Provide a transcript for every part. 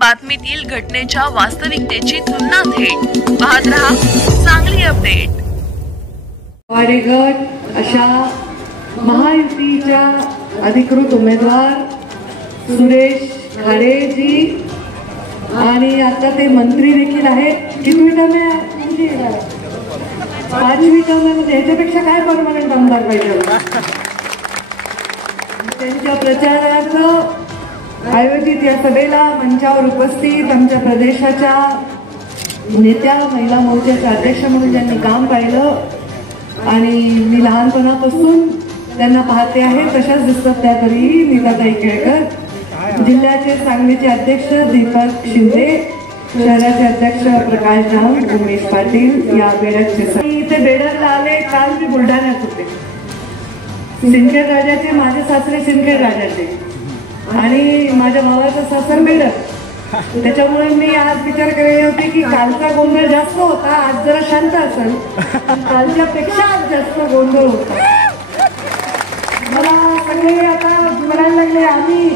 बातमीतील घटनेच्या वास्तविकतेची तुलना थेट पाहत रहा सांगली अपडेट। वाडेगड अशा महायुतीच्या अधिकृत उमेदवार सुरेश खाडेजी आणि आता ते मंत्री देखील आहेत। किती टर्म आहे? 5वी टर्म मध्ये याच्यापेक्षा काय परमनंट आमदार पाहिजे? त्यांच्या प्रचारार्थ आयोजित या सभेला मंचावर उपस्थित आमच्या प्रदेशाच्या नेत्या, महिला मोर्चाच्या अध्यक्ष म्हणून ज्यांनी काम पाहिलं आणि मी लहानपणापासून त्यांना पाहते आहे तशाच दिसतात त्या तरी नीताताई केळकर, जिल्ह्याचे सांगलीचे अध्यक्ष दीपक शिंदे, शहराचे अध्यक्ष प्रकाश जाम, उमेश पाटील या बेडकचे इथे बेडकला आले। काल मी बुलढाण्यात होते। सिंदखेड राजाचे माझे सासरे सिंदखेड राजाचे आणि माझ्या भावाचा सासर बेडक, त्याच्यामुळे मी आज विचार केले होते की कालचा गोंधळ जास्त होता, आज जरा शांत असेल। कालच्या पेक्षा आज जास्त गोंधळ होता। मला सगळे आता म्हणायला लागले, आम्ही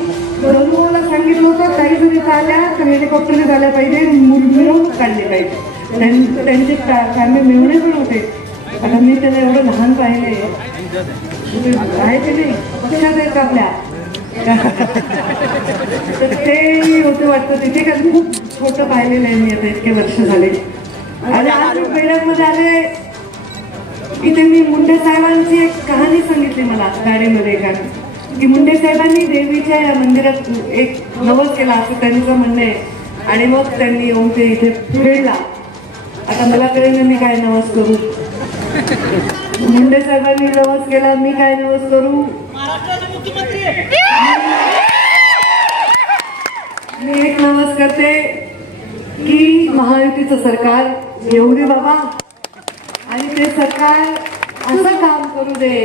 धनुला सांगितलं होतं काही जरी झाल्या तर हेलिकॉप्टरने झाल्या पाहिजे, मिळवून काढली पाहिजे। त्यांचे फॅमिली मिळवणे पण होते। आता मी त्याला एवढं लहान पाहिले आहे ते नाही पक्षात आहेत आपल्या ते होते वाटतं तिथे का खूप छोटं पाहिलेलं आहे मी आता इतके वर्ष झाले। आणि आज बेडकमध्ये आले इथे मी मुंडे साहेबांची एक कहाणी सांगितली मला गाडीमध्ये का की मुंडे साहेबांनी देवीच्या या मंदिरात एक नवस केला असं त्यांचं म्हणणं आहे आणि मग त्यांनी येऊन ते इथे फेडला। आता मला कळेल मी काय नवस करू। मुंडे साहेबांनी नवस केला, मी काय नवस करू? मी एक नवस करते की महायुतीचं सरकार येऊ दे बाबा आणि ते सरकार असं काम करू दे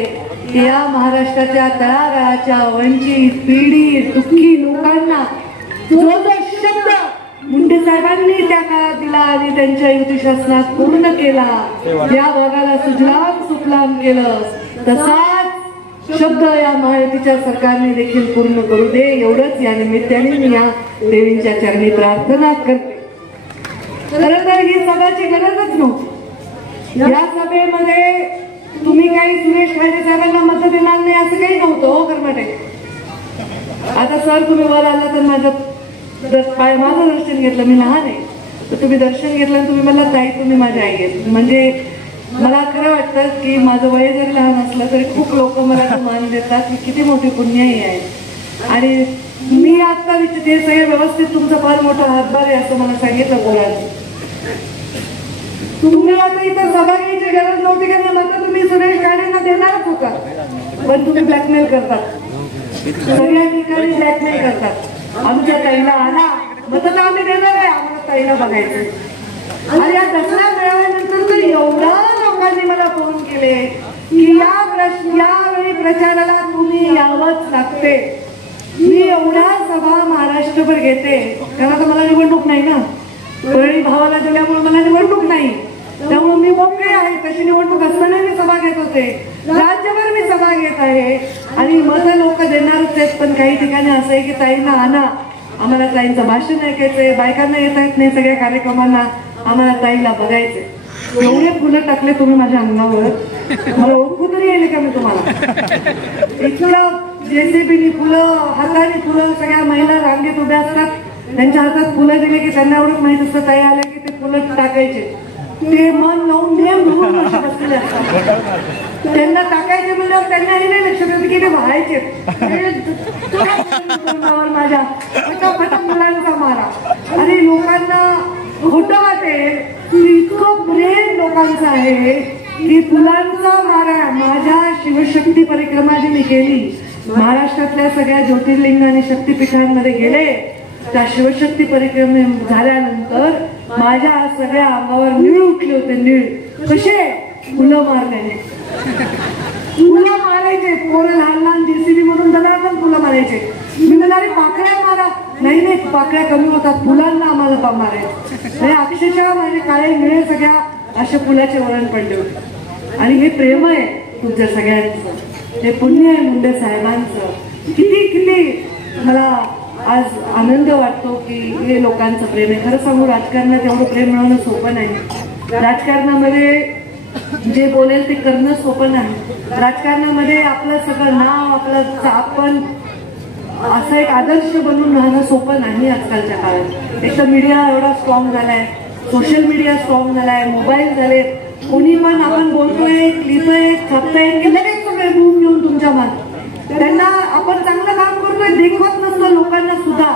की या महाराष्ट्राच्या तळागाळाच्या वंचित पीडित दुःखी लोकांना जो जो शब्द मुंडे साहेबांनी त्या काळात दिला आणि त्यांच्या युती शासनात पूर्ण केला, या भागाला सुजलाम सुफलाम केलं, तसाच शब्द या महायुतीच्या सरकारने देखील पूर्ण करू दे एवढंच या निमित्ताने मी या देवींच्या चरणी प्रार्थना करते। खरं तर ही सभेची गरजच नव्हती। या सभेमध्ये तुम्ही काही सुरेश खाडे साहेबांना मत देणार नाही असं काही नव्हतं हो कर्मटे। आता सर तुम्ही वर आला तर माझं दर्शन घेतलं, मी लहान आहे तर तुम्ही दर्शन घेतलं, तुम्ही मला ताई तुम्ही माझी आई आहेत, म्हणजे मला खरं वाटतं की माझं वय जरी लहान असलं तरी खूप लोक मला मान देतात की किती मोठी पुण्याई आहे। आणि मी आता ते सगळे व्यवस्थित तुमचं फार मोठा हातभार आहे असं मला सांगितलं बोलायचं। तुम्ही आता इथं सभा घ्यायची गरज नव्हती का मत तुम्ही सुरेश खाडेंना देणारच होता, पण तुम्ही ब्लॅकमेल करतात, सगळ्या ठिकाणी ब्लॅकमेल करतात। आमच्या ताईला आला मत आम्ही देणार आहे, आम्हाला ताईला बघायचं। आणि या दसरा मेळाव्यानंतर तर एवढ्या लोकांनी मला फोन केले की यावेळी प्रचाराला तुम्ही यावंच लागते। मी एवढ्या सभा महाराष्ट्रभर घेते कारण आता मला निवडणूक नाही ना, परळी भावाला दिल्यामुळे मला निवडणूक नाही, त्यामुळे मी मोकळे आहे। तशी निवडणूक असताना मी सभा घेत होते, राज्यभर मी सभा घेत आहे आणि मत लोक देणारच आहेत। पण काही ठिकाणी असं आहे की ताईंना आणा, आम्हाला ताईंचं भाषण ऐकायचंय, बायकांना येता येत नाही सगळ्या कार्यक्रमांना, आम्हाला ताईला बघायचंय। एवढे फुलं टाकले तुम्ही माझ्या अंगावर, मला ओळखू तरी येईल का मी तुम्हाला? इतकं जेसीबीनी फुलं, हाताने फुलं, सगळ्या महिला रांगेत उभ्या असतात, त्यांच्या हातात फुलं दिले की त्यांना एवढंच माहित असतं ताई आल्या की ते फुलं टाकायचे, ते मन लावून नेम धुवून बसलेले असतात। त्यांना टाकायचे म्हणल्यावर त्यांना हे नाही लक्षात येतं की ते व्हायचे माझ्या फटाफट मुलांचा मारा। आणि लोकांना खोटं वाटेल की इतकं प्रेम लोकांचं आहे की फुलांचा मारा। माझ्या शिवशक्ती परिक्रमा जी मी केली, महाराष्ट्रातल्या सगळ्या ज्योतिर्लिंग आणि शक्तीपीठांमध्ये गेले, त्या शिवशक्ती परिक्रमे झाल्यानंतर माझ्या सगळ्या अंगावर नीळ उठले होते। नीळ कसे? फुलं मारल्याने। फुलं मारायचे पोरं लहान लहान जेसीबी म्हणून त्याला पण फुलं मारायचे। मी म्हणाले पाकळ्या मारा, नाही नाही पाकळ्या कमी होतात, फुलांना आम्हाला मारायचे। अक्षरशः माझे काळे निळे सगळ्या अशा फुलाचे वरण पडले होते। आणि हे प्रेम आहे तुमच्या सगळ्यांचं, हे पुण्य आहे मुंडे साहेबांचं। किती किती मला आज आनंद वाटतो की हे लोकांचं प्रेम आहे. खरं सांगू, राजकारणात एवढं प्रेम मिळवणं सोपं नाही. राजकारणामध्ये जे बोलेल ते करणं सोपं नाही. राजकारणामध्ये आपलं सगळं नाव, आपलं आपण असं एक आदर्श बनून राहणं सोपं नाही आजकालच्या काळात. एक तर मीडिया एवढा स्ट्रॉंग झालाय, सोशल मीडिया स्ट्रॉंग झालाय, मोबाईल झाले, कोणी पण आपण बोलतोय, लिहितोय, छापतोय की लगेच सगळे बूम घेऊन तुमच्या मागे. त्यांना आपण चांगलं काम करतोय देखवत नसतं लोकांना सुद्धा.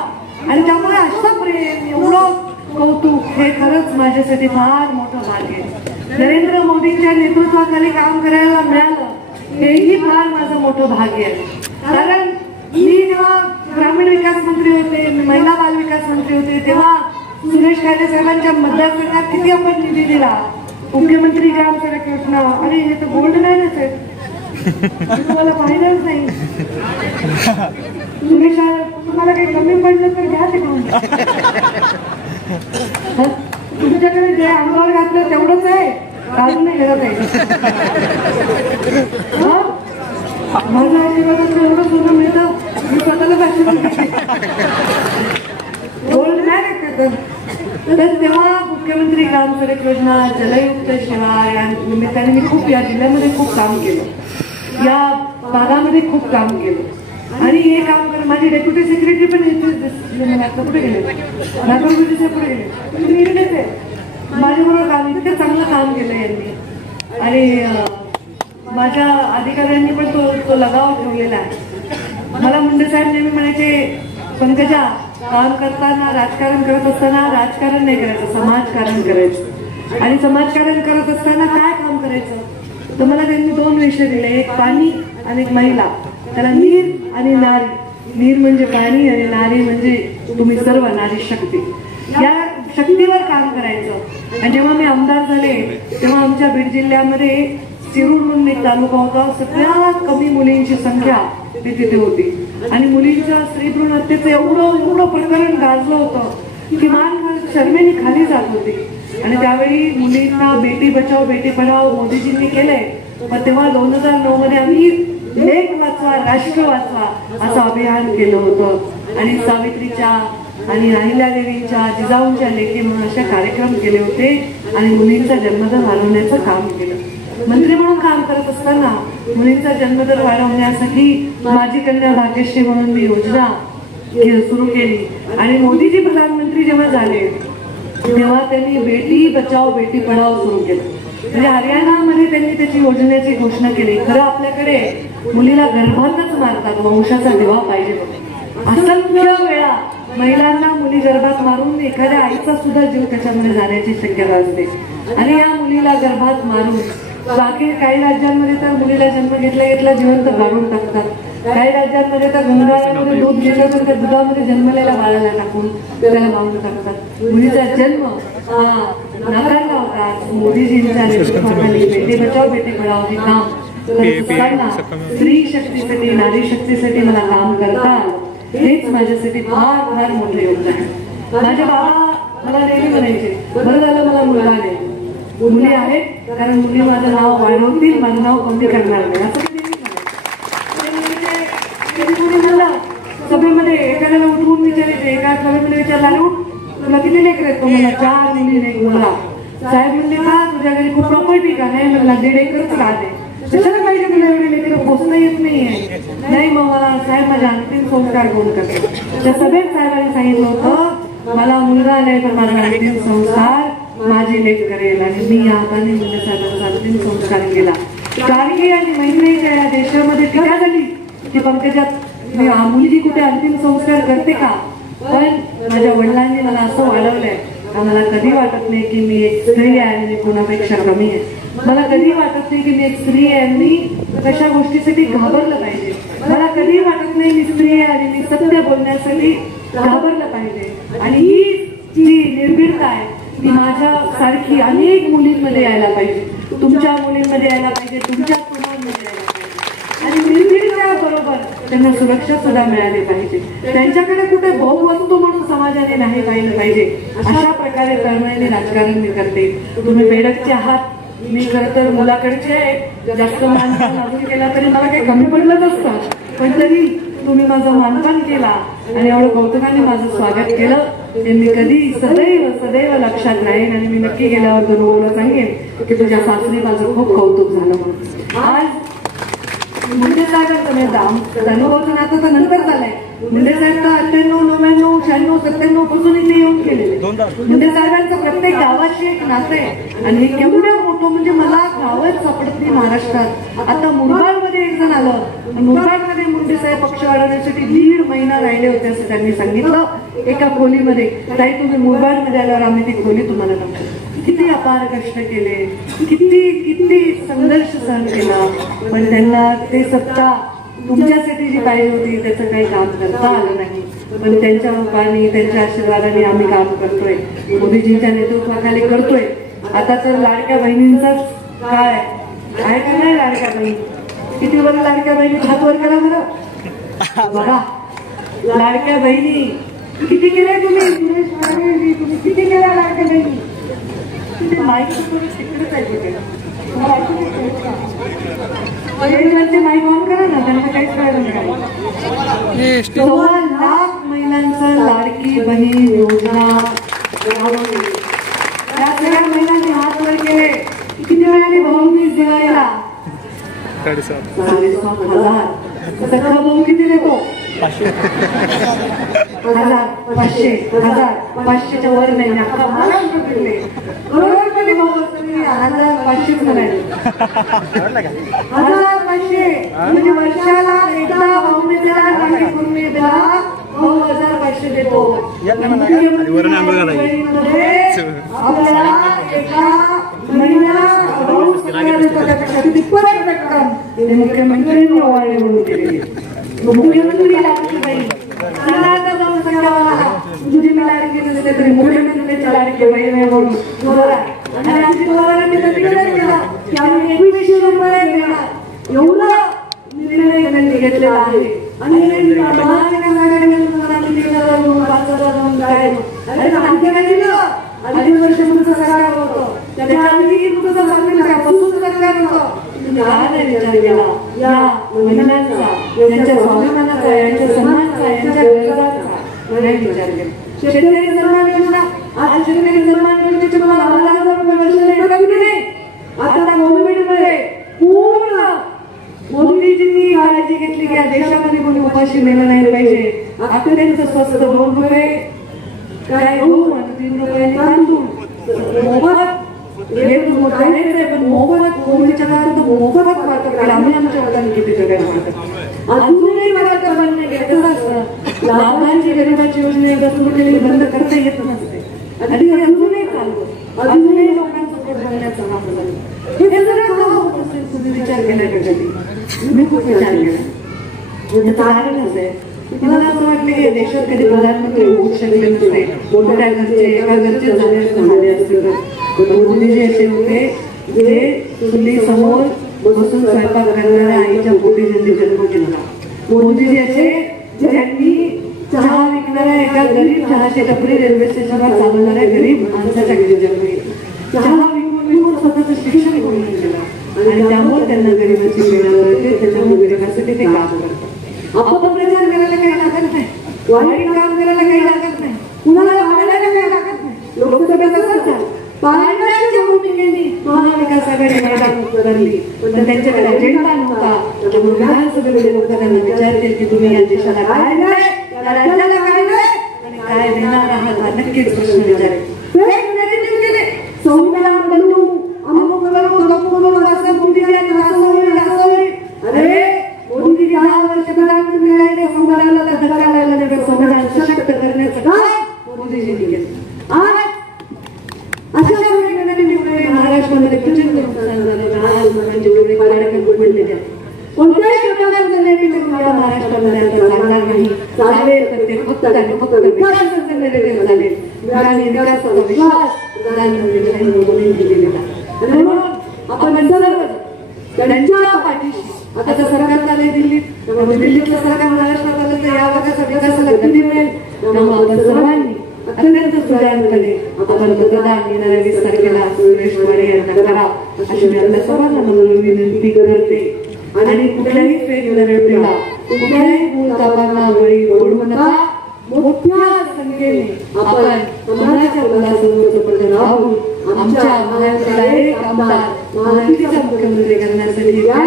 आणि त्यामुळे असं प्रेम, एवढं कौतुक, हे खरंच माझ्यासाठी फार मोठं भाग्य आहे. नरेंद्र मोदींच्या नेतृत्वाखाली काम करायला मिळालं हेही फार माझं मोठं भाग्य आहे. कारण मी जेव्हा ग्रामीण विकास मंत्री होते, महिला बाल विकास मंत्री होते, तेव्हा सुरेश खाडे साहेबांच्या मतदारसंघात किती आपण निधी दिला. मुख्यमंत्री ग्राम सडक योजना, अरे हे तर गोल्ड मॅनच आहे, तुम्हाला पाहिलंच नाही. सुरेश तुम्हाला काही कमी पडलं तर घ्या तिकडून. तुमच्याकडे जे अंगावर घातलं तेवढंच आहे, अजून नाही घरात आहे. माझ्या आशीर्वादाचं एवढं सोनं मिळतं, मी स्वतःलाच आशीर्वाद गोल्ड मॅन आहे. तर तेव्हा मुख्यमंत्री ग्राम सडक योजना, जलयुक्त शिवार या निमित्ताने मी खूप या जिल्ह्यामध्ये खूप काम केलं, या भागामध्ये खूप काम केलं. आणि हे काम कर, माझी डेप्युटी सेक्रेटरी पण येते, कुठे गेले, नागपूरचे पुढे गेले, तुम्ही इकडेच आहे. माझ्याबरोबर काम, इतकं चांगलं काम केलं यांनी. आणि माझ्या अधिकाऱ्यांनी पण तो लगाव ठेवलेला आहे. मला मुंडे साहेब नेहमी म्हणायचे, पंकजा, काम करताना, राजकारण करत असताना राजकारण नाही करायचं, समाजकारण करायचं. आणि समाजकारण करत असताना काय काम करायचं, तर मला त्यांनी 2 विषय दिले, एक पाणी आणि एक महिला. त्याला नीर आणि नारी. नीर म्हणजे पाणी आणि नारी म्हणजे तुम्ही सर्व, नारी शक्ती. या शक्तीवर काम करायचं. आणि जेव्हा मी आमदार झाले तेव्हा आमच्या बीड जिल्ह्यामध्ये शिरूर म्हणून एक तालुका होता, सगळ्यात कमी मुलींची संख्या तिथे होती. आणि मुलींच्या स्त्रीभ्रूण हत्येचं एवढं प्रकरण गाजलं होतं की मान शर्मेने खाली जात होती. आणि त्यावेळी मुलींना बेटी बचाव बेटी पढाव मोदीजींनी केलंय. पण तेव्हा 2009 मध्ये आम्ही लेख वाचवा राष्ट्र वाचवा असं अभियान केलं होतं. आणि सावित्रीच्या आणि अहिल्यादेवींच्या, जिजाऊंच्या लेखी म्हणून असे कार्यक्रम केले होते. आणि मुलींचा जन्मदर वाढवण्याचं काम केलं. मंत्री म्हणून काम करत असताना मुलींचा जन्मदर वाढवण्यासाठी माझी कन्या भाग्यश्री म्हणून मी योजना सुरू केली. आणि मोदीजी प्रधानमंत्री जेव्हा झाले तेव्हा त्यांनी बेटी बचाव बेटी पढाव सुरू केलं. म्हणजे हरियाणामध्ये त्यांनी त्याची योजनेची घोषणा केली. खरं आपल्याकडे मुलीला गर्भातच मारतात, वंशाचा दिवा पाहिजे. असंख्य वेळा महिलांना मुली गर्भात मारून एखाद्या आईचा सुद्धा जीव त्याच्यामध्ये जाण्याची शक्यता असते. आणि या मुलीला गर्भात मारून बाकी काही राज्यांमध्ये तर मुलीला जन्म घेतल्या जिवंत गाडून टाकतात. काही राज्यांमध्ये तर गुंगाळ्यामध्ये दूध घेतलं तर त्या दुधामध्ये जन्मलेल्या बाळाला टाकून त्याला मारून टाकतात. मुलीचा जन्म नाकारला होता. मोदीजींच्या नेतृत्वाखाली बेटी बचाव बेटी पढाव हे काम करत असताना स्त्री शक्तीसाठी, नारी शक्तीसाठी मला काम करता हेच माझ्यासाठी फार फार मोठं योगदान आहे. माझे बाबा मला नेहमी म्हणायचे, बरं झालं मला मुलगा नाही, मुली आहेत कारण मुली माझं नाव वाढवतील, माझं नाव कमी करणार नाही. असं कधी झालं सभेमध्ये एखाद्याला उठवून विचारायचे, एका सभेमध्ये विचारला, उठ तुला किती लेकर आहेत? तो मला 4 मुली आणि 1 मुलगा. साहेब म्हणले, का तुझ्या घरी खूप प्रॉपर्टी का? नाही म्हणला, 1.5 एकरच राहते. कशाला पाहिजे तुला एवढे लेकर? पोचता येत नाहीये. नाही मग मला साहेब माझ्या अंतिम संस्कार कोण करते? त्या सभेत साहेबांनी सांगितलं होतं, मला मुलगा नाही तर माझा अंतिम संस्कार माझी लेख करेल. आणि मी या हाताने मुले साहेबांचा अंतिम संस्कार केला. कारगिल आणि महिन्याच्या या देशामध्ये टीका झाली की पंकजात मुलगी कुठे अंतिम संस्कार करते का? पण माझ्या वडिलांनी मला असं वाढवलंय का मला कधी वाटत नाही की मी एक स्त्री आहे आणि कोणापेक्षा कमी आहे. मला कधी वाटत नाही की मी एक स्त्री आहे आणि मी कशा गोष्टीसाठी घाबरलं पाहिजे. मला कधी वाटत नाही मी स्त्री आहे आणि मी सत्य बोलण्यासाठी घाबरलं पाहिजे. आणि ही जी निर्भीडता आहे ती माझ्या सारखी अनेक मुलींमध्ये यायला पाहिजे, तुमच्या मुलींमध्ये यायला पाहिजे, तुमच्या तरुणांमध्ये यायला पाहिजे. आणि निर्भीडता बरोबर त्यांना सुरक्षा सुद्धा मिळाली पाहिजे. त्यांच्याकडे कुठे बहुवस्तू म्हणून समाजाने नाही पाहिलं पाहिजे. अशा प्रकारे तळमळीने राजकारण मी करते. तुम्ही बेडकचे आहात, मी खरं तर मुलाकडचे आहे. जास्त मान अजून केला तरी मला काही कमी पडलं नसतं, पण तरी तुम्ही माझं मानपान केला आणि एवढं कौतुकाने माझं स्वागत केलं ते मी कधी सदैव सदैव लक्षात राहीन आणि मी नक्की गेल्यावर दोन सांगेन की तुझ्या सासरी माझं खूप कौतुक झालं म्हणून. आज मुंडे साहेबांचं अनुभवाचं नातं तर नंतर झालंय. मुंडे साहेब तर 98, 99, 96, 97 पासून इथे येऊन गेलेले. मुंडे साहेबांचं प्रत्येक गावाशी एक नातं आहे आणि हे केवढं मोठं म्हणजे मला गावच सापडत नाही महाराष्ट्रात. आता मुरबाडमध्ये एक जण आलं. मुरबाडमध्ये मुंडे साहेब पक्ष वाढवण्यासाठी 1.5 महिना राहिले होते असं त्यांनी सांगितलं एका खोलीमध्ये. ताई तुम्ही मुरबाडमध्ये आल्यावर आम्ही ती खोली तुम्हाला नव्हतं. किती अपार कष्ट केले, किती संघर्ष सहन केला, पण त्यांना ते सत्ता तुमच्यासाठी जी पाहिजे होती त्याचं काही काम करता आलं नाही. पण त्यांच्या रूपाने त्यांच्या आशीर्वादाने आम्ही काम करतोय, मोदीजींच्या नेतृत्वाखाली करतोय. आता तर लाडक्या बहिणींचाच काय आहे का नाही. लाडक्या बहिणी किती बरं, लाडक्या बहिणी हात वर करा बरं बघा. लाडक्या बहिणी किती केल्या तुम्ही किती केल्या लाडक्या बहिणी. माईक तिकडेच आहे माईक ऑन करा ना, त्यांना काहीच कळलं नाही. 16 लाख महिलांचं लाडकी बहीण योजना राबवली. त्या सगळ्या महिलांनी हात वर केले. किती मिळाली भाऊबीज दिवाळीला? 7,500. सगळा भाऊ किती देतो? 1,000, 500, 1,000, 500च्या वर नाही. अख्खा महाराष्ट्र फिरले. करोडपती भाऊ असताना 1,500 म्हणाले. 1,500 म्हणजे वर्षाला एकदा भाऊने दिला, बाकी पूर्वी दिला. भाऊ 1,500 देतो. आपल्याला एका महिन्याला भाऊ देतो तिप्पट रक्कम मुख्यमंत्र्यांनी ओवाळले म्हणून केलेली. मुख्यमंत्री लाडकी बहीण तुझी मी लाडकी नसते तरी मुख्यमंत्र्यांची लाडकी बहीण आहे म्हणून बोला. आणि अजित पवारांनी प्रतिक्रिया केला की आम्ही 2100 रुपये देणार एवढा निर्णय त्यांनी घेतलेला आहे. आणि महाविकास आघाडीने 5,000 काय अडीच वर्ष तुमचं सरकार होतं, त्याच्या आधी तुमचं सरकारपासून सरकार होतं. विचार केला या महिलांचा, यांच्या स्वाभिमानाचा, यांच्या सन्मानाचा, यांच्या गरजांचा विचार केला. शेतकरी सन्मान योजना, आज शेतकरी सन्मान योजनेचे तुम्हाला 10,000 रुपये वर्षाला दिले. आता कोविडमध्ये पूर्ण मोदीजींनी काळजी घेतली की या देशामध्ये कोणी उपाशी मेलं नाही पाहिजे. अत्यंत स्वस्त 2 रुपये काय गहू आणि 3 रुपयांनी तांदूळ मोफत. पण मोफत कोविडच्या काळात मोफत वाटप केलं आम्ही. आमच्या वडिलांनी किती जगायला वाटत. अजूनही वाटप बंद घेतलं असतं. लाभांची गरिबाची योजना सुरू केलेली बंद करता येत नसते आणि अजूनही चालू. अजूनही लोकांचं पोट भरण्याचा हा झालं. हे सगळं का होत असेल तुम्ही विचार केला का कधी? मी खूप विचार केला. याचं कारणच आहे मला असं वाटलं की देशात कधी प्रधानमंत्री होऊ शकले नसते. मोठ्या घरचे एका घरचे झाले असते तर मोदीजी असे होते जे चुली समोर बसून स्वयंपाक करणाऱ्या आईच्या पोटी ज्यांनी जन्म घेतला. मोदीजी असे ज्यांनी चहा विकणाऱ्या एका गरीब चहाची टपरी रेल्वे स्टेशनवर चालवणाऱ्या गरीब माणसाच्या घरी जन्म घेतला. चहा विकून स्वतःचं शिक्षण पूर्ण केलं आणि त्यामुळे त्यांना गरिबाची मिळालं होते. त्याच्यामुळे गरिबासाठी ते काम करतात. अपप्रचार करायला काही लागत नाही, वाईट काम करायला काही लागत नाही, कुणाला वागायला काही लागत नाही. लोकसभेचा पालकांच्या भूमिकेने महाविकास आघाडी धरली. पण त्यांच्याकडे अजेंडा नव्हता. त्यामुळे विधानसभेमध्ये लोक त्यांना विचारतील की तुम्ही या देशाला काय दिलंय, या राज्याला काय दिलंय आणि काय देणार आहात हा नक्कीच प्रश्न विचारेल. संविधान बदलू, अमुक करू, तमुक करू, असं मोदीजी आणि अरे मोदीजी 10 वर्ष प्रधानमंत्री राहिले. संविधानाला धक्का लागला नाही. संविधान सशक्त करण्याचं काम मोदीजींनी केलं. आज अशा महाराष्ट्रामध्ये प्रचंड नुकसान झालं. आज लोकांचे डोळे कार्यक्रम पडले. कोणत्याही प्रकारचं नैतिक महाराष्ट्रामध्ये आता चालणार नाही. चालेल तर ते फक्त आणि फक्त विकासाचे नैतिक चालेल. आणि विकासाचा विश्वास प्रधानमंत्री मोदींनी दिलेला. म्हणून आपण सर्व त्यांच्या पाठीशी. आता तर सरकार चालू आहे दिल्लीत, त्यामुळे दिल्लीतलं सरकार महाराष्ट्रात आलं तर या भागाचा विकासाला गती मिळेल. त्यामुळे आपण सर्वांनी अत्यंत सुजाणपणे आपण मतदान येणाऱ्या 20 तारखेला सुरेश वाडे यांना करा अशी मी आपल्या सर्वांना म्हणून विनंती करते. आणि कुठल्याही फेरीला कुठल्याही भूलथापांना बळी पडू नका. मोठ्या संख्येने आपण कमळाच्या फुलासमोर राहून आमच्या महाराष्ट्राला एक आमदार महाराष्ट्राचा मुख्यमंत्री करण्यासाठी द्या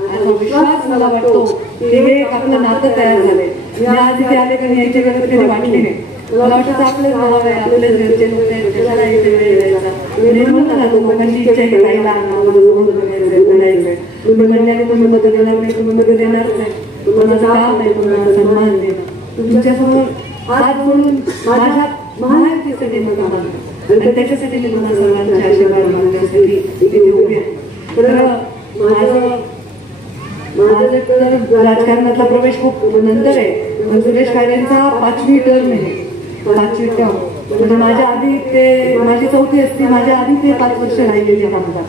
असा विश्वास मला वाटतो. हे एक आपलं नातं तयार झालंय. मी आज इथे आले कारण याची गरज कधी वाटली नाही. मला वाटतं आपलंच भाव आहे, आपलेच घरचे लोक आहेत, कशाला इथे वेळ द्यायचा. मी म्हणलं ना लोकांची इच्छा आहे ताईला बोलायचंय. तुम्ही म्हणल्याने तुम्ही मदत देणार नाही, तुम्ही मदत देणारच नाही. तुम्हाला काम आहे, तुम्हाला सन्मान देणं. तुमच्यासमोर हात जोडून माझ्या महायुतीसाठी मत मागतो आणि त्याच्यासाठी मी तुम्हाला सर्वांचे आशीर्वाद मागण्यासाठी इथे उभे आहे. तर माझा राजकारणातला प्रवेश खूप नंतर आहे. पण सुरेश काळेंचा 5वी टर्म आहे, 5वी टर्म म्हणजे माझ्या आधी ते माझी 4थी असती, माझ्या आधी ते 5 वर्ष राहिलेले आमदार.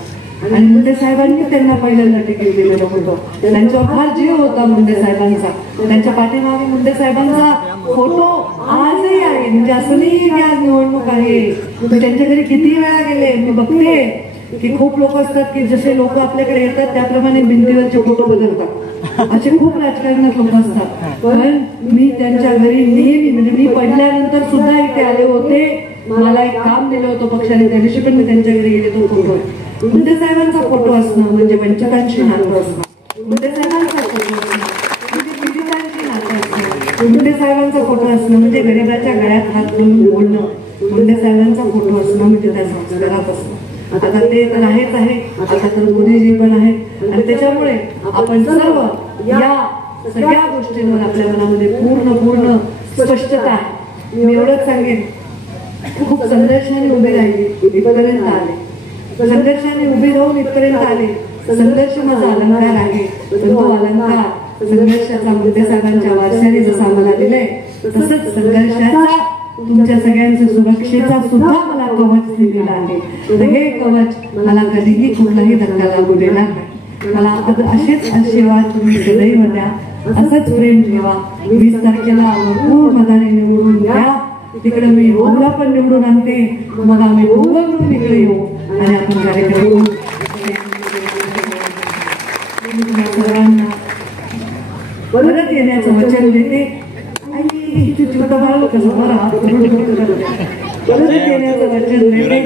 आणि मुंडे साहेबांनी त्यांना पहिल्यांदा तिकीट दिलेलं होतं. त्यांच्यावर फार जीव होता मुंडे साहेबांचा. त्यांच्या पाठीमागे मुंडे साहेबांचा फोटो आजही आहे. म्हणजे असं नाही की आज निवडणूक आहे. त्यांच्या घरी किती वेळा गेले मी बघते की खूप लोक असतात की जसे लोक आपल्याकडे येतात त्याप्रमाणे भिंतीवरचे फोटो बदलतात. असे खूप राजकारणात लोक असतात. पण मी त्यांच्या घरी नेहमी म्हणजे मी पडल्यानंतर सुद्धा इथे आले होते. मला एक काम दिलं होतं पक्षाने, त्या दिवशी पण मी त्यांच्या घरी गेले. तो फोटो मुंडे साहेबांचा फोटो असणं म्हणजे वंचितांशी नातं असणं. मुंडे साहेबांचा फोटो असणं म्हणजे पीडितांशी नातं असणं. मुंडे साहेबांचा फोटो असणं म्हणजे गरिबाच्या गळ्यात हात घालून बोलणं. मुंडे साहेबांचा फोटो असणं म्हणजे त्या संस्कारात असणं. आता ते तर आहेच आहे, आता तर मोदीजी पण आहेत. आणि त्याच्यामुळे आपण सर्व या सगळ्या गोष्टींवर आपल्या मनामध्ये पूर्ण स्पष्टता आहे. मी एवढंच सांगेन, खूप संघर्षाने उभे राहिले, इथपर्यंत आले. संघर्षाने उभे राहून इथपर्यंत आले. संघर्ष माझा अलंकार आहे, पण तो अलंकार संघर्षाचा मुंडे साहेबांच्या वारशाने जसा मला दिलाय तसंच संघर्षाचा तुमच्या सगळ्यांच्या सुरक्षेचा सुद्धा मला कवच दिलेला आहे. तर हे कवच मला कधीही कुठलाही धक्का लागू देणार नाही. मला असेच आशीर्वाद तुम्ही सदैव द्या, असंच प्रेम ठेवा. 20 तारखेला भरपूर मताने निवडून द्या. तिकडे मी भाऊला पण निवडून आणते, मग आम्ही भाऊ म्हणून इकडे येऊ आणि आपण कार्यक्रम करू. सर्वांना परत येण्याचं वचन देते. परत येण्याचं वचन देते.